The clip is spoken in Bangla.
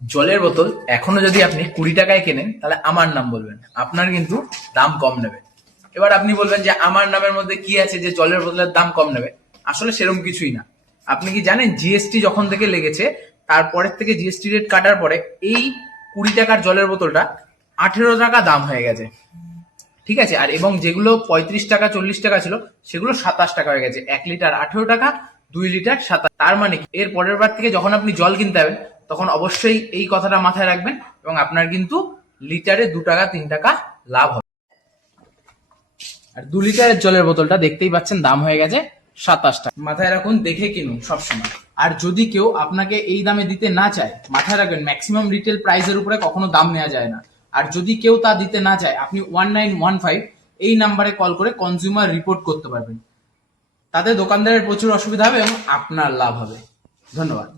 জলের বোতল এখনো যদি আপনি 20 টাকায় কেনেন তাহলে আমার নাম বলবেন, আপনার কিন্তু দাম কম নেবে। এবার আপনি বলবেন যে আমার নামের মধ্যে কি আছে যে জলের বোতলের দাম কম নেবে। আসলে সেরকম কিছুই না। আপনি কি জানেন জিএসটি যখন থেকে লেগেছে তারপরের থেকে জিএসটি রেট কাটার পরে এই 20 টাকার জলের বোতলটা 18 টাকা দাম হয়ে গেছে। ঠিক আছে, আর এবং যেগুলো 35 টাকা 40 টাকা ছিল সেগুলো 27 টাকা হয়ে গেছে। 1 লিটার 18 টাকা, 2 লিটার 27। তার মানে কি এর পরের বার থেকে যখন আপনি জল কিনতে যাবেন তখন অবশ্যই এই কথাটা মাথায় রাখবেন এবং আপনার কিন্তু লিটারে 2 টাকা 3 টাকা লাভ হবে। আর 2 লিটারের জলের বোতলটা দেখতেই পাচ্ছেন দাম হয়ে গেছে 27 টাকা। মাথায় রাখুন, দেখে কিনুন সবসময়। আর যদি কেউ আপনাকে এই দামে দিতে না চায়, মাথায় রাখবেন ম্যাক্সিমাম রিটেল প্রাইসের উপরে কখনো দাম নেওয়া যায় না। আর যদি কেউ তা দিতে না চায় আপনি 1915 এই নাম্বারে কল করে কনজিউমার রিপোর্ট করতে পারবেন। তাতে দোকানদারের প্রচুর অসুবিধা হবে এবং আপনার লাভ হবে। ধন্যবাদ।